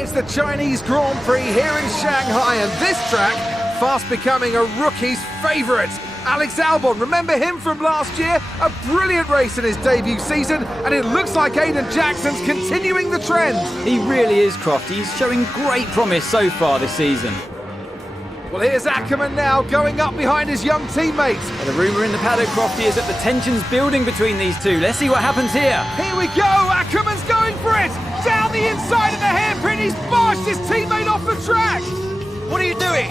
It's the Chinese Grand Prix here in Shanghai, and this track fast becoming a rookie's favourite. Alex Albon, remember him from last year? A brilliant race in his debut season, and it looks like Aiden Jackson's continuing the trend. He really is, Croft. He's showing great promise so far this season. Well, here's Ackerman now, going up behind his young teammate. And the rumour in the paddock, Crofty, is that the tension's building between these two. Let's see what happens here. Here we go, Ackerman's going for it! Down the inside of the hairpin, he's barged his teammate off the track! What are you doing?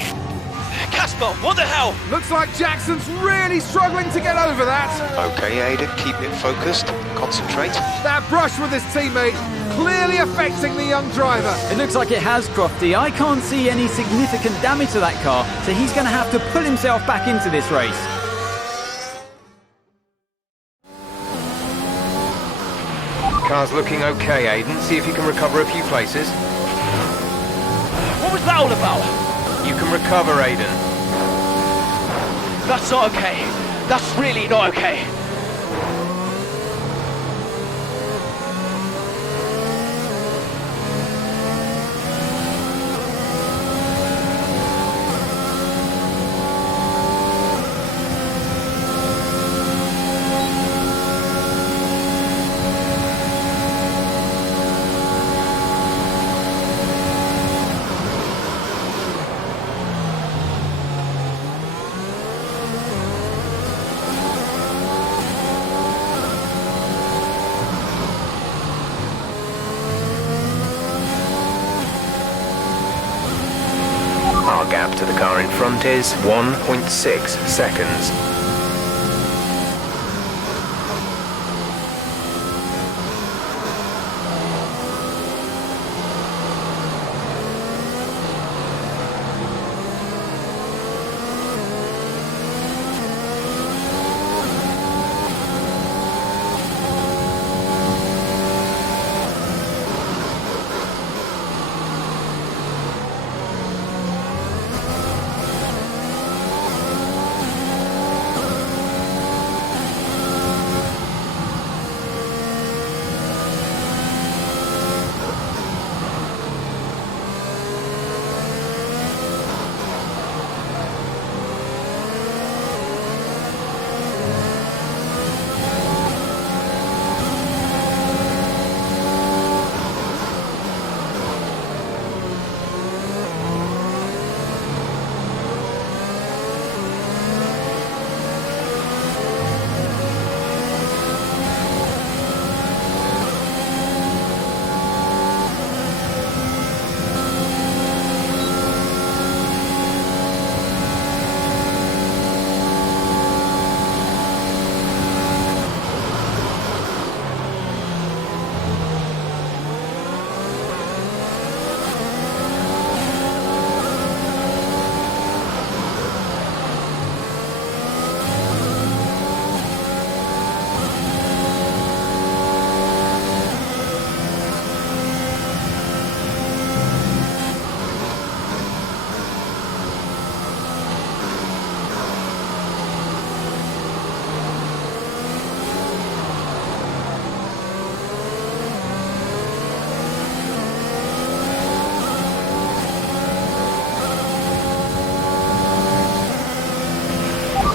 Casper, what the hell? Looks like Jackson's really struggling to get over that. Okay, Aiden, keep it focused, concentrate. That brush with his teammate clearly affecting the young driver. It looks like it has, Crofty. I can't see any significant damage to that car, so he's going to have to pull himself back into this race. Car's looking okay, Aiden. See if you can recover a few places. What was that all about? You can recover, Aiden. That's not okay. That's really not okay. Our gap to the car in front is 1.6 seconds.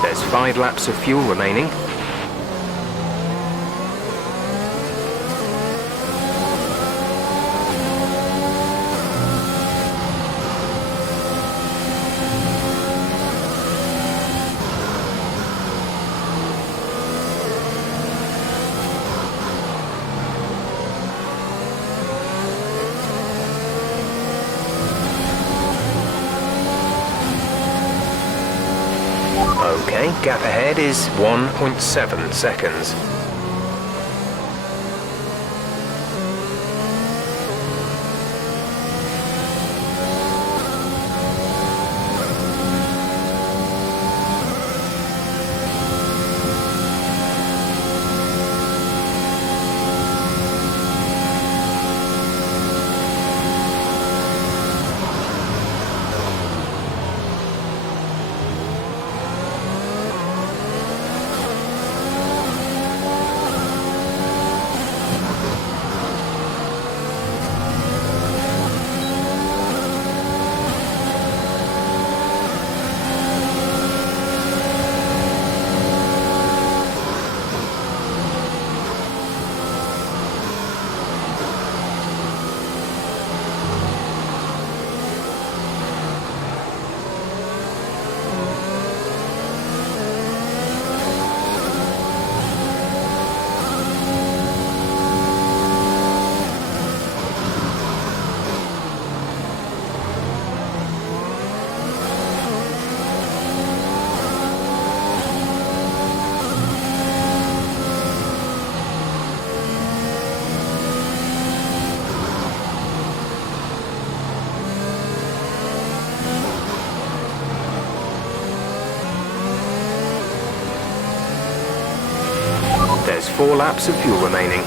There's 5 laps of fuel remaining. Okay, gap ahead is 1.7 seconds. has 4 laps of fuel remaining.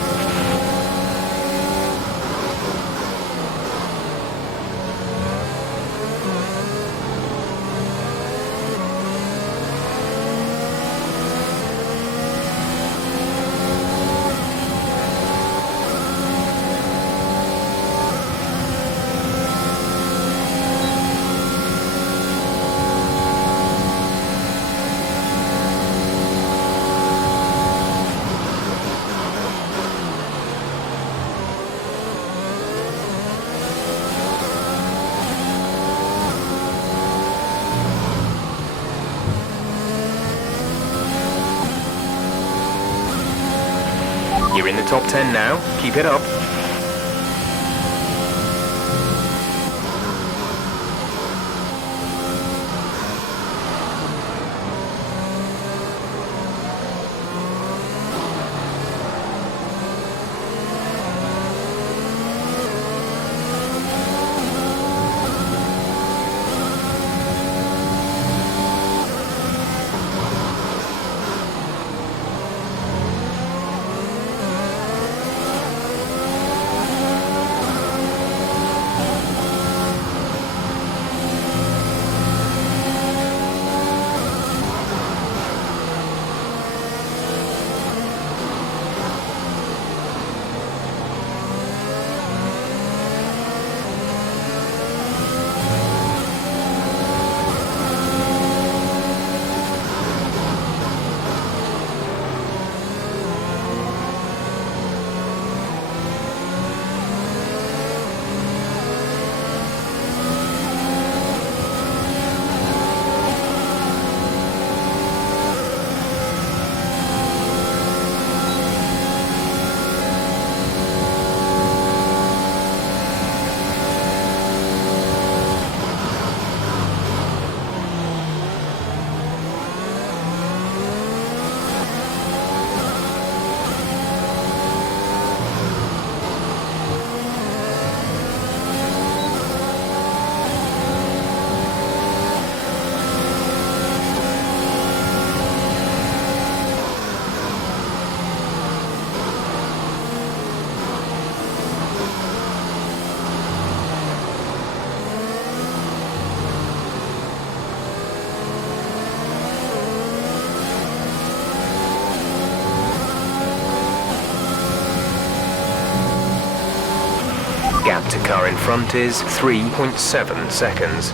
You're in the top 10 now. Keep it up. Gap to car in front is 3.7 seconds.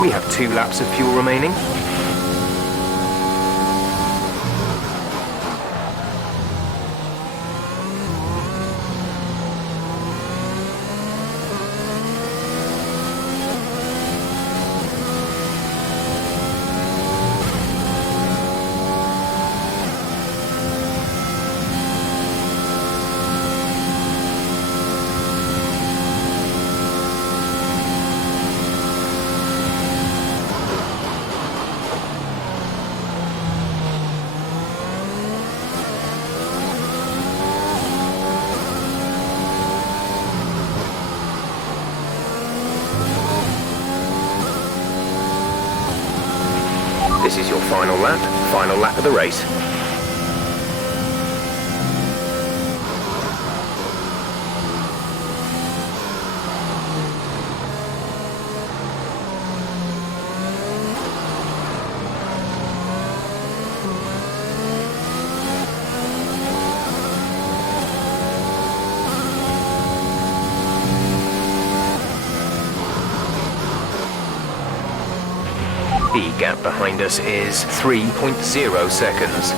We have 2 laps of fuel remaining. This is your final lap of the race. The gap behind us is 3.0 seconds.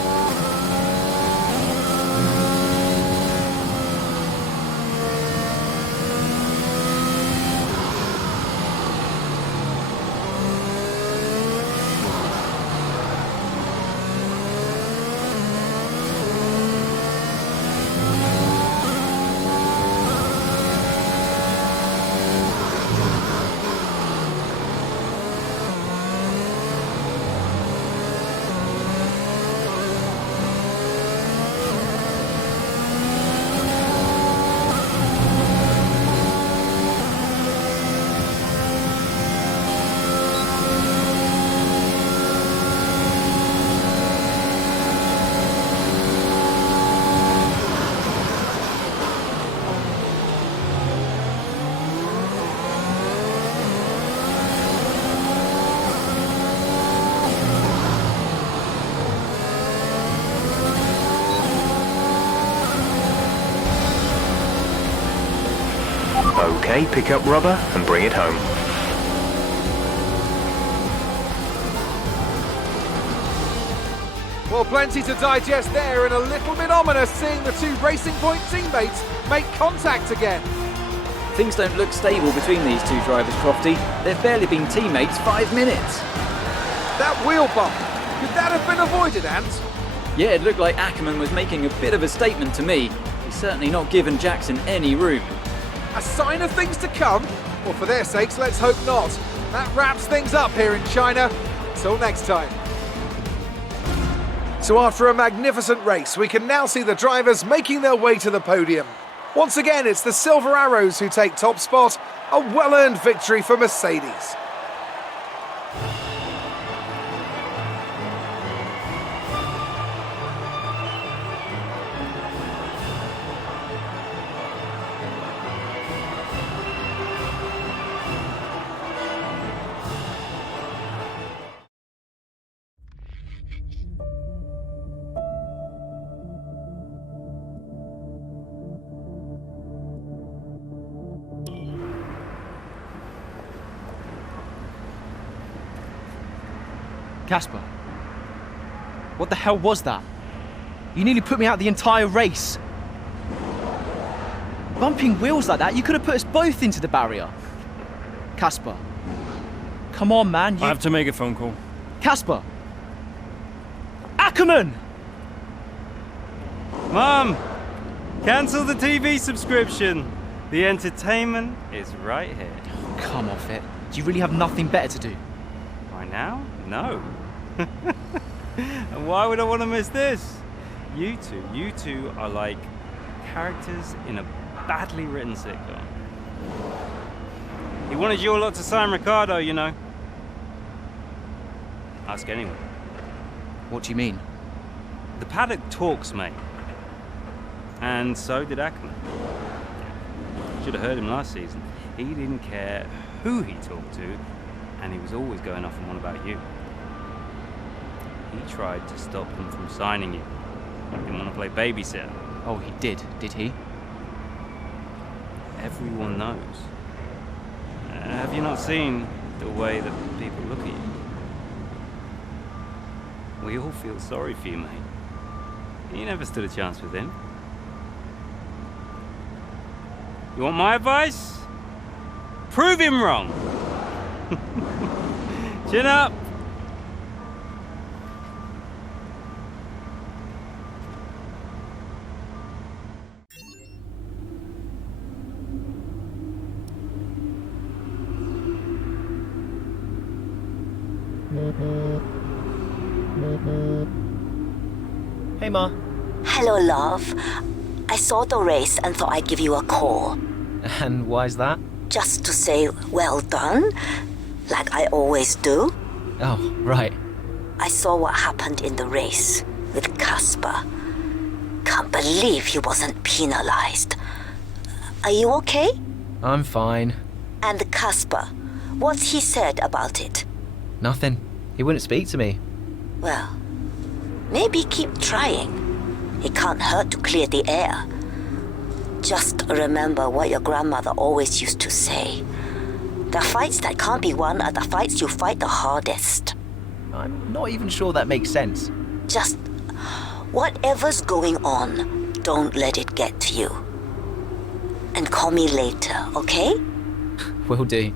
Okay, pick up rubber and bring it home. Well, plenty to digest there, and a little bit ominous seeing the two Racing Point teammates make contact again. Things don't look stable between these two drivers, Crofty. They've barely been teammates 5 minutes. That wheel bump, could that have been avoided, Ant? Yeah, it looked like Ackerman was making a bit of a statement to me. He's certainly not given Jackson any room. A sign of things to come? Well, for their sakes, let's hope not. That wraps things up here in China. Till next time. So after a magnificent race, we can now see the drivers making their way to the podium. Once again, it's the Silver Arrows who take top spot, a well-earned victory for Mercedes. Casper, what the hell was that? You nearly put me out the entire race. Bumping wheels like that, you could have put us both into the barrier. Casper, come on, man. I have to make a phone call. Casper! Ackerman! Mom! Cancel the TV subscription. The entertainment is right here. Oh, come off it. Do you really have nothing better to do? Right now? No. And why would I want to miss this? You two are like characters in a badly written sitcom. He wanted you all lot to sign Ricardo, you know. Ask anyone. What do you mean? The paddock talks, mate. And so did Ackerman. Should have heard him last season. He didn't care who he talked to, and he was always going off on one about you. He tried to stop them from signing you. He didn't want to play babysitter. Oh, he did he? Everyone knows. Have you not seen the way that people look at you? We all feel sorry for you, mate. You never stood a chance with him. You want my advice? Prove him wrong. Chin up. Hey, Ma. Hello, love. I saw the race and thought I'd give you a call. And why's that? Just to say well done, like I always do. Oh, right. I saw what happened in the race with Casper. Can't believe he wasn't penalized. Are you okay? I'm fine. And Casper, what's he said about it? Nothing. He wouldn't speak to me. Well, maybe keep trying. It can't hurt to clear the air. Just remember what your grandmother always used to say. The fights that can't be won are the fights you fight the hardest. I'm not even sure that makes sense. Just whatever's going on, don't let it get to you. And call me later, okay? Will do.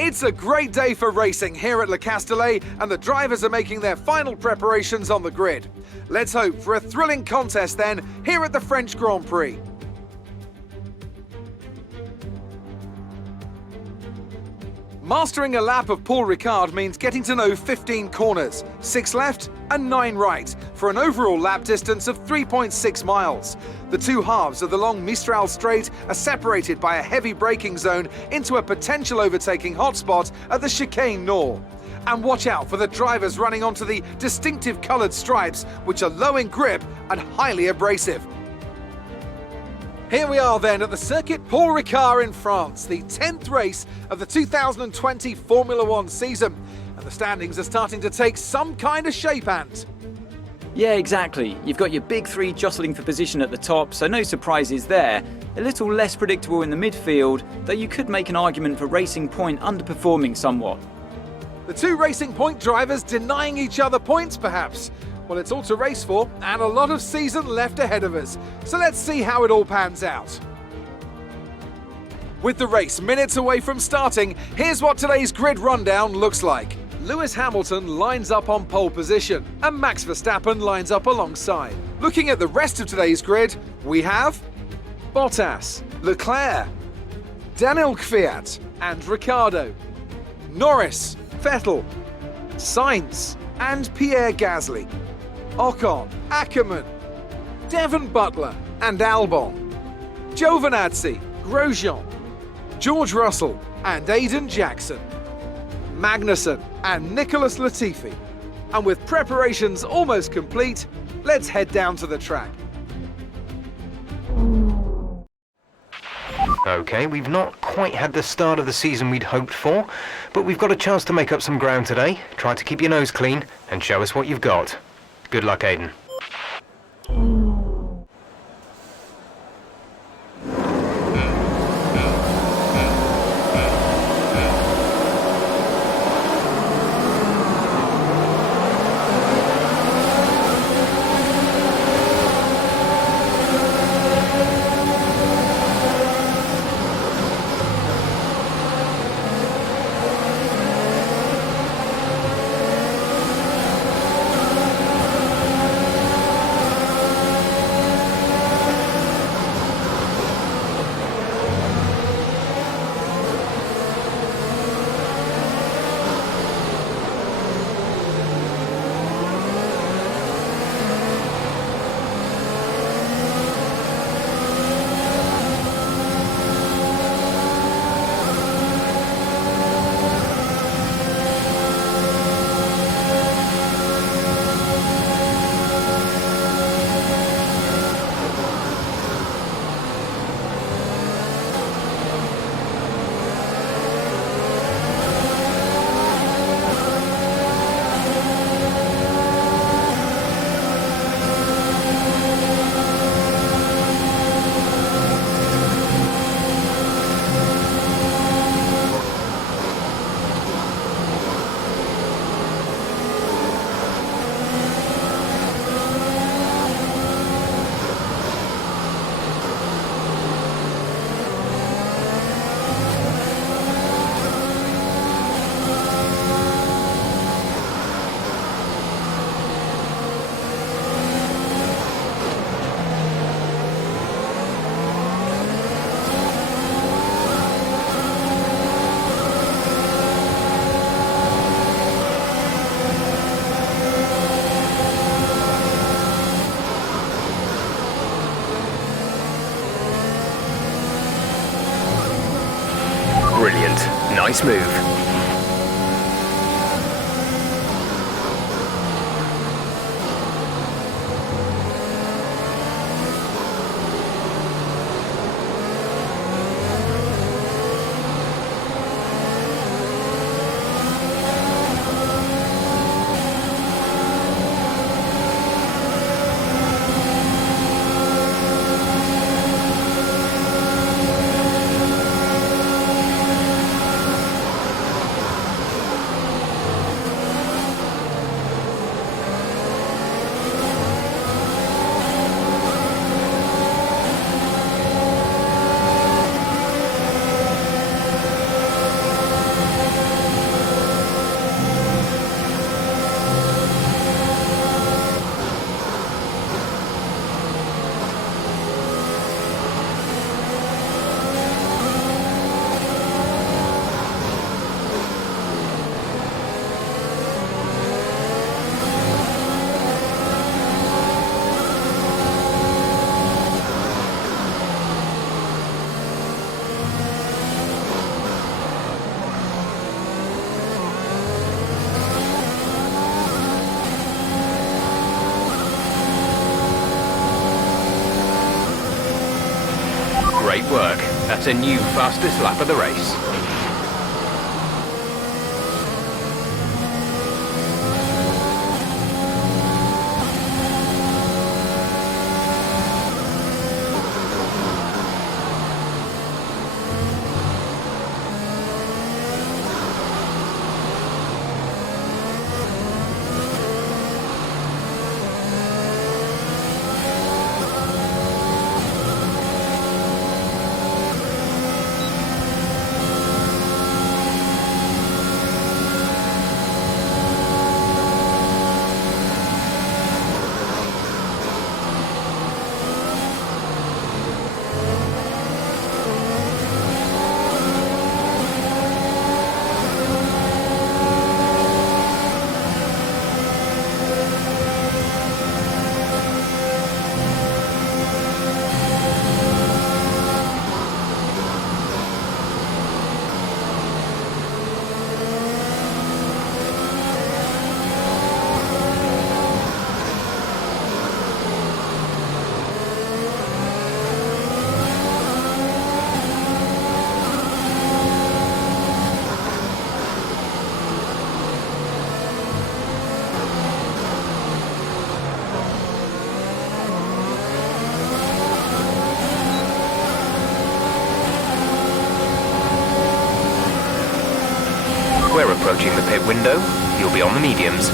It's a great day for racing here at Le Castellet, and the drivers are making their final preparations on the grid. Let's hope for a thrilling contest then here at the French Grand Prix. Mastering a lap of Paul Ricard means getting to know 15 corners, 6 left and 9 right, for an overall lap distance of 3.6 miles. The two halves of the long Mistral Straight are separated by a heavy braking zone into a potential overtaking hotspot at the Chicane Nord. And watch out for the drivers running onto the distinctive coloured stripes, which are low in grip and highly abrasive. Here we are then at the Circuit Paul Ricard in France, the 10th race of the 2020 Formula One season. And the standings are starting to take some kind of shape, Ant. Yeah, exactly. You've got your big three jostling for position at the top, so no surprises there. A little less predictable in the midfield, though you could make an argument for Racing Point underperforming somewhat. The two Racing Point drivers denying each other points, perhaps. Well, it's all to race for, and a lot of season left ahead of us. So let's see how it all pans out. With the race minutes away from starting, here's what today's grid rundown looks like. Lewis Hamilton lines up on pole position, and Max Verstappen lines up alongside. Looking at the rest of today's grid, we have Bottas, Leclerc, Daniel Kvyat, and Ricciardo, Norris, Vettel, Sainz, and Pierre Gasly, Ocon, Ackermann, Devon Butler, and Albon, Giovinazzi, Grosjean, George Russell, and Aiden Jackson, Magnussen, and Nicholas Latifi. And with preparations almost complete, let's head down to the track. Okay, we've not quite had the start of the season we'd hoped for, but we've got a chance to make up some ground today. Try to keep your nose clean and show us what you've got. Good luck, Aiden. Brilliant. Nice move. Great work. That's a new fastest lap of the race. We're approaching the pit window. You'll be on the mediums.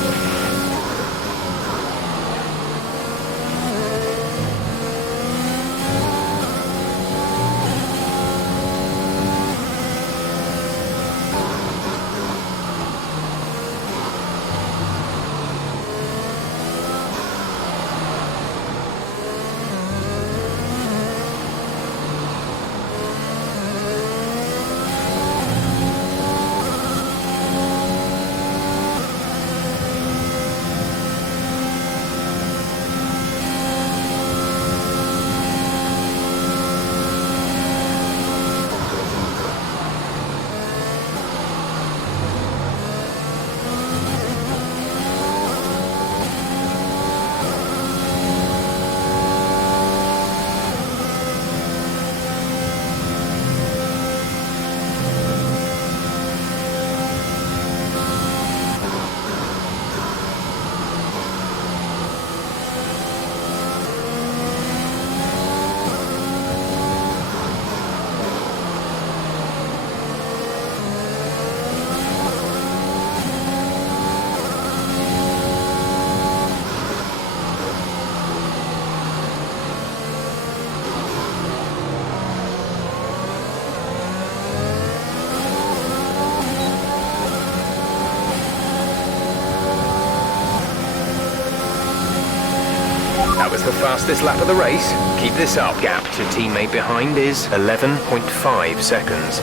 That was the fastest lap of the race. Keep this up. Gap to teammate behind is 11.5 seconds.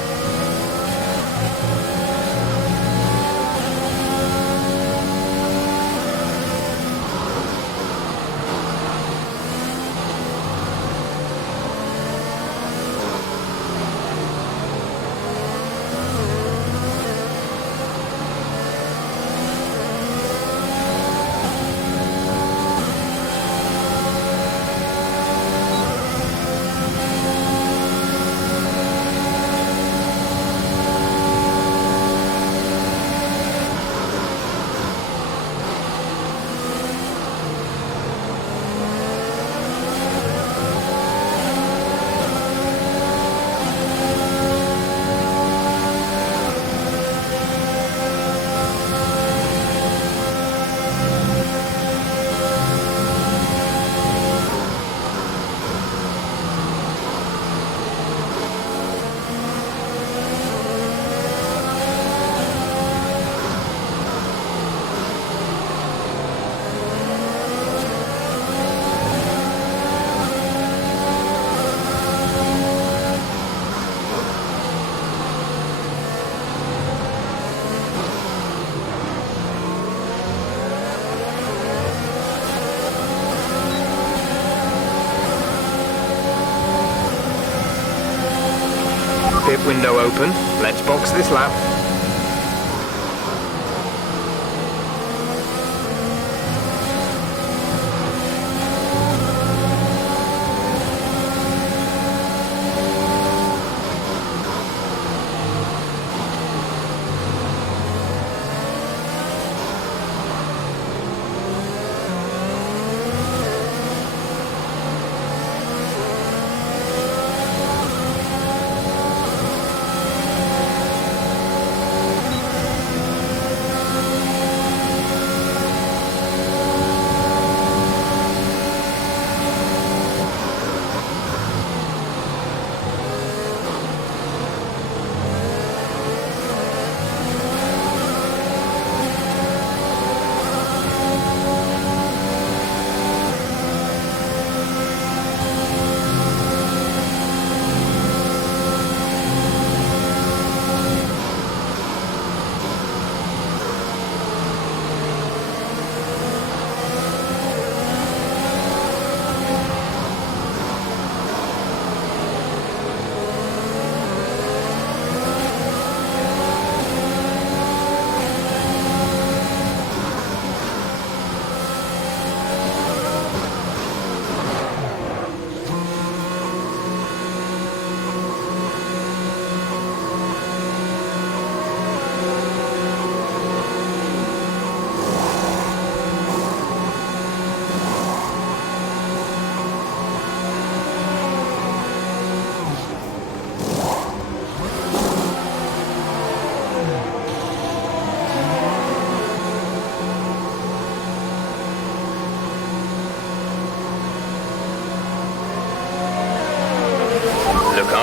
Pit window open. Let's box this lap.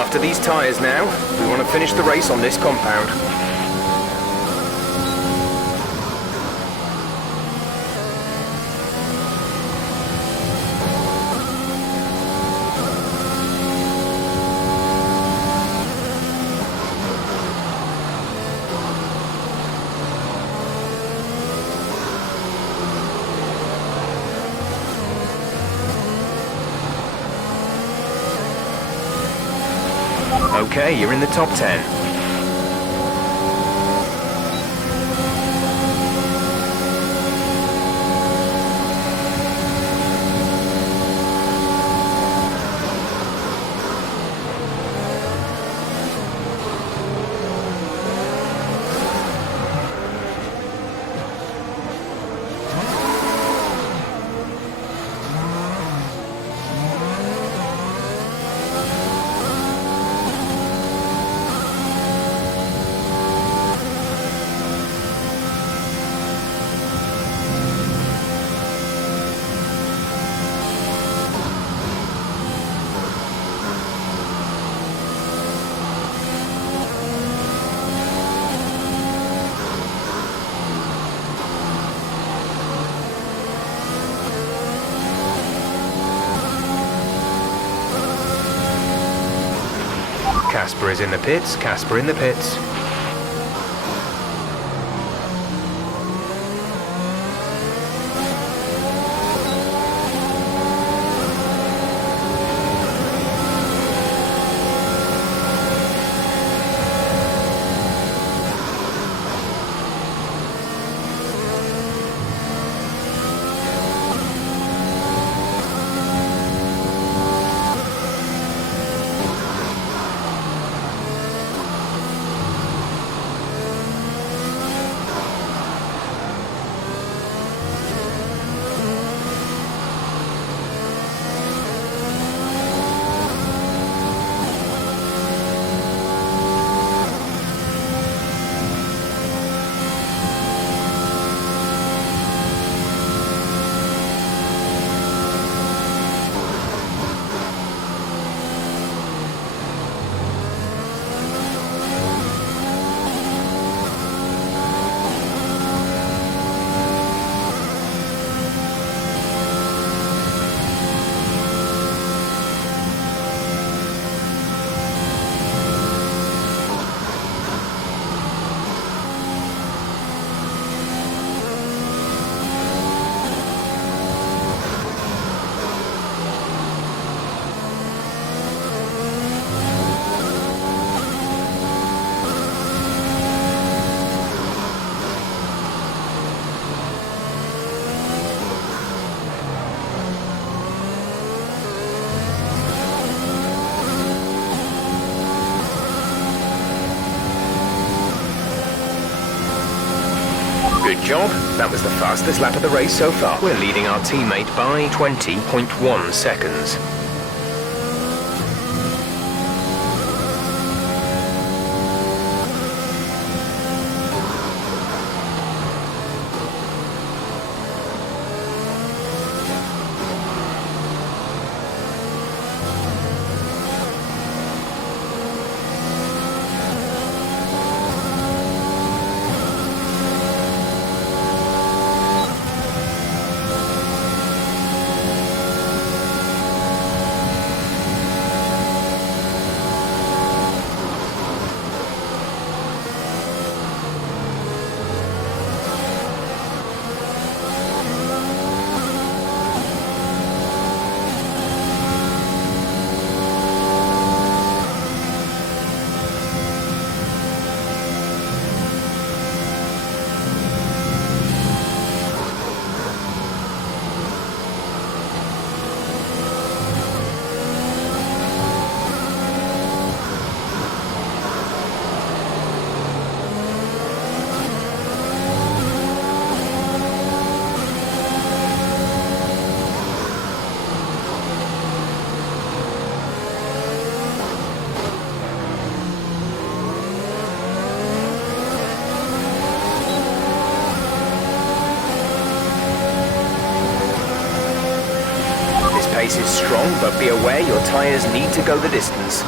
After these tyres now, we want to finish the race on this compound. Okay, you're in the top 10. Casper is in the pits, Casper in the pits. Good job. That was the fastest lap of the race so far. We're leading our teammate by 20.1 seconds. Pace is strong, but be aware your tyres need to go the distance.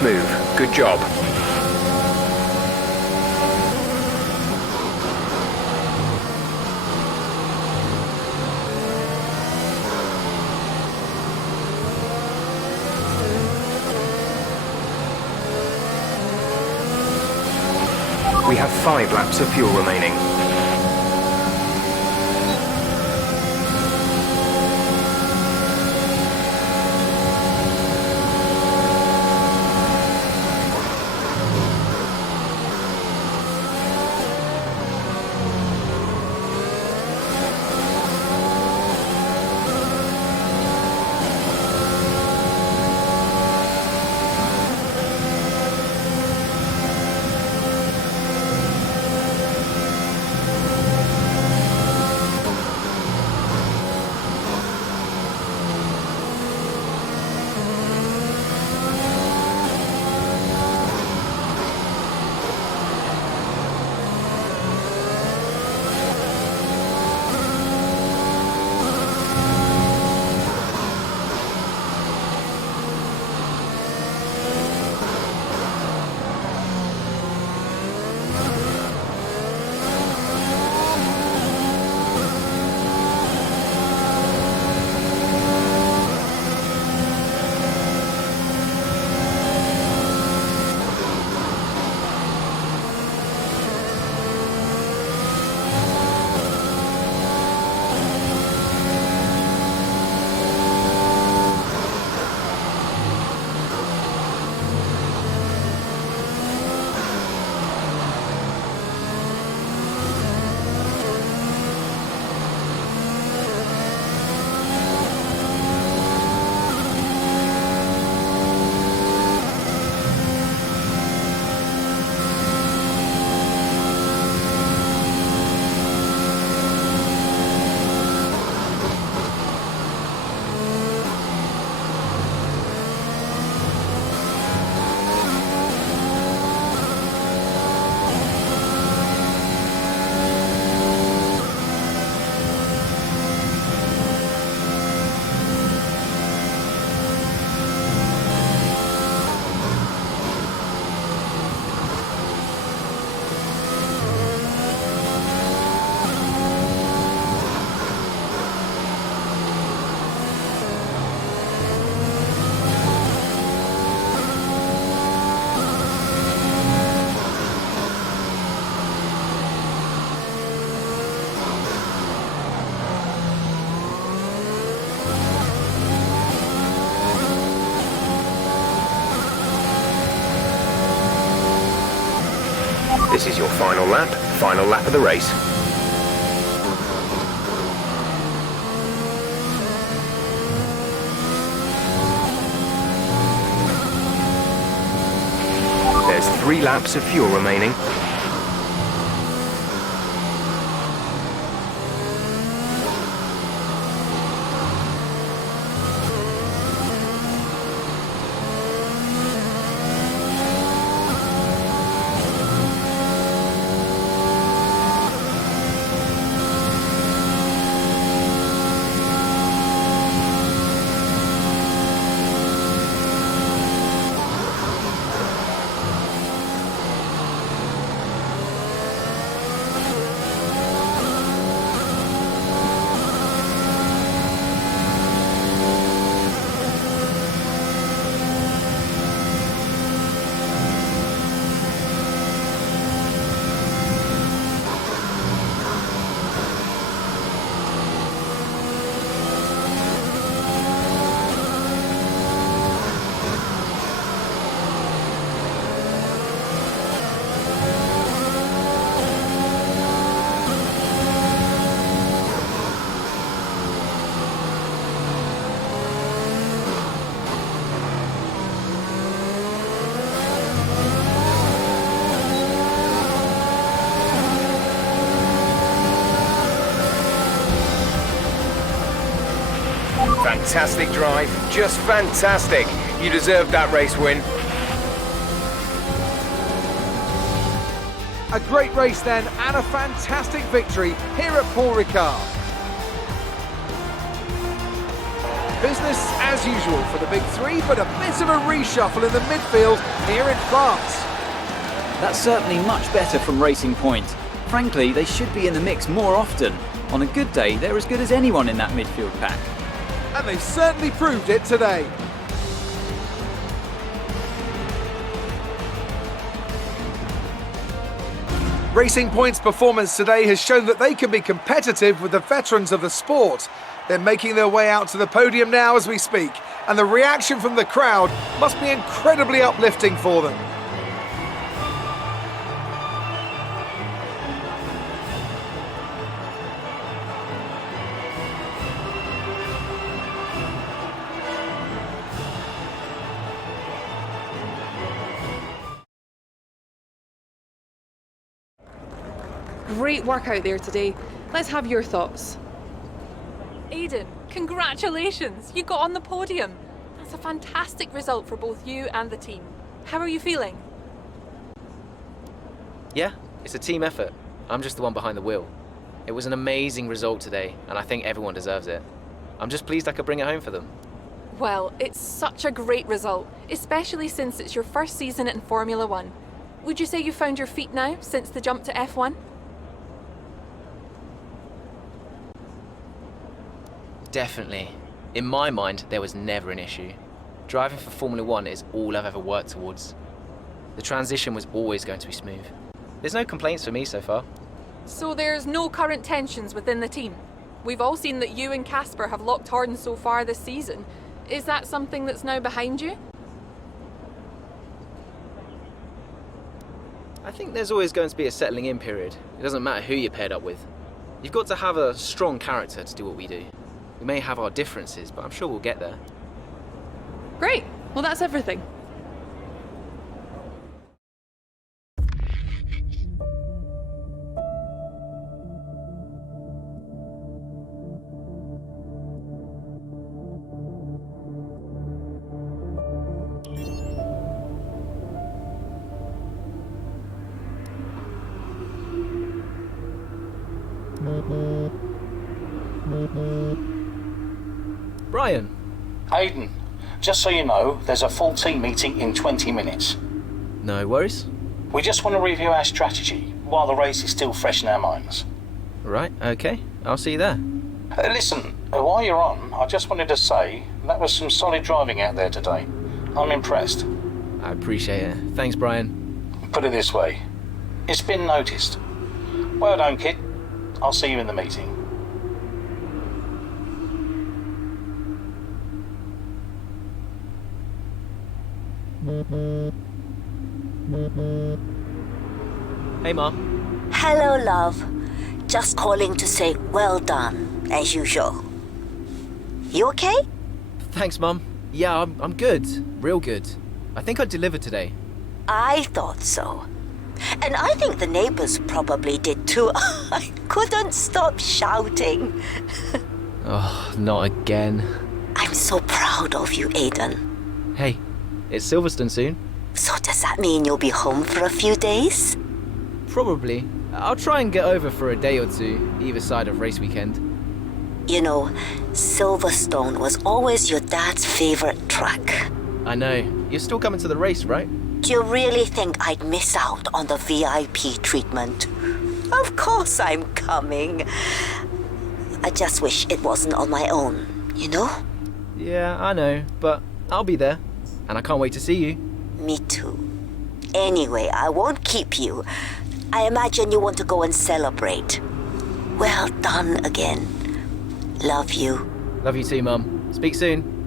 Nice move. Good job. We have 5 laps of fuel remaining. This is your final lap of the race. There's 3 laps of fuel remaining. Fantastic drive, just fantastic. You deserved that race win. A great race then, and a fantastic victory here at Paul Ricard. business as usual for the big three, but a bit of a reshuffle in the midfield here in France. That's certainly much better from Racing Point. Frankly, they should be in the mix more often. On a good day, they're as good as anyone in that midfield pack. And they've certainly proved it today. Racing Point's performance today has shown that they can be competitive with the veterans of the sport. They're making their way out to the podium now as we speak, and the reaction from the crowd must be incredibly uplifting for them. Great work out there today. Let's have your thoughts. Aiden, congratulations! You got on the podium. That's a fantastic result for both you and the team. How are you feeling? Yeah, it's a team effort. I'm just the one behind the wheel. It was an amazing result today, and I think everyone deserves it. I'm just pleased I could bring it home for them. Well, it's such a great result, especially since it's your first season in Formula One. Would you say you found your feet now since the jump to F1? Definitely. In my mind, there was never an issue. Driving for Formula One is all I've ever worked towards. The transition was always going to be smooth. There's no complaints for me so far. So there's no current tensions within the team? We've all seen that you and Casper have locked horns so far this season. Is that something that's now behind you? I think there's always going to be a settling in period. It doesn't matter who you're paired up with. You've got to have a strong character to do what we do. We may have our differences, but I'm sure we'll get there. Great. Well, that's everything. Brian. Aiden, just so you know, there's a full team meeting in 20 minutes. No worries. We just want to review our strategy while the race is still fresh in our minds. Right, okay. I'll see you there. Listen, while you're on, I just wanted to say that was some solid driving out there today. I'm impressed. I appreciate it. Thanks, Brian. Put it this way, it's been noticed. Well done, kid. I'll see you in the meeting. Hey, Ma. Hello, love. Just calling to say well done, as usual. You okay? Thanks, Mum. Yeah, I'm good. Real good. I think I delivered today. I thought so. And I think the neighbors probably did too. I couldn't stop shouting. Oh, not again. I'm so proud of you, Aiden. Hey, it's Silverstone soon. So does that mean you'll be home for a few days? Probably. I'll try and get over for a day or two, either side of race weekend. You know, Silverstone was always your dad's favorite track. I know. You're still coming to the race, right? Do you really think I'd miss out on the VIP treatment? Of course I'm coming. I just wish it wasn't on my own, you know? Yeah, I know, but I'll be there. And I can't wait to see you. Me too. Anyway, I won't keep you. I imagine you want to go and celebrate. Well done again. Love you. Love you too, Mum. Speak soon.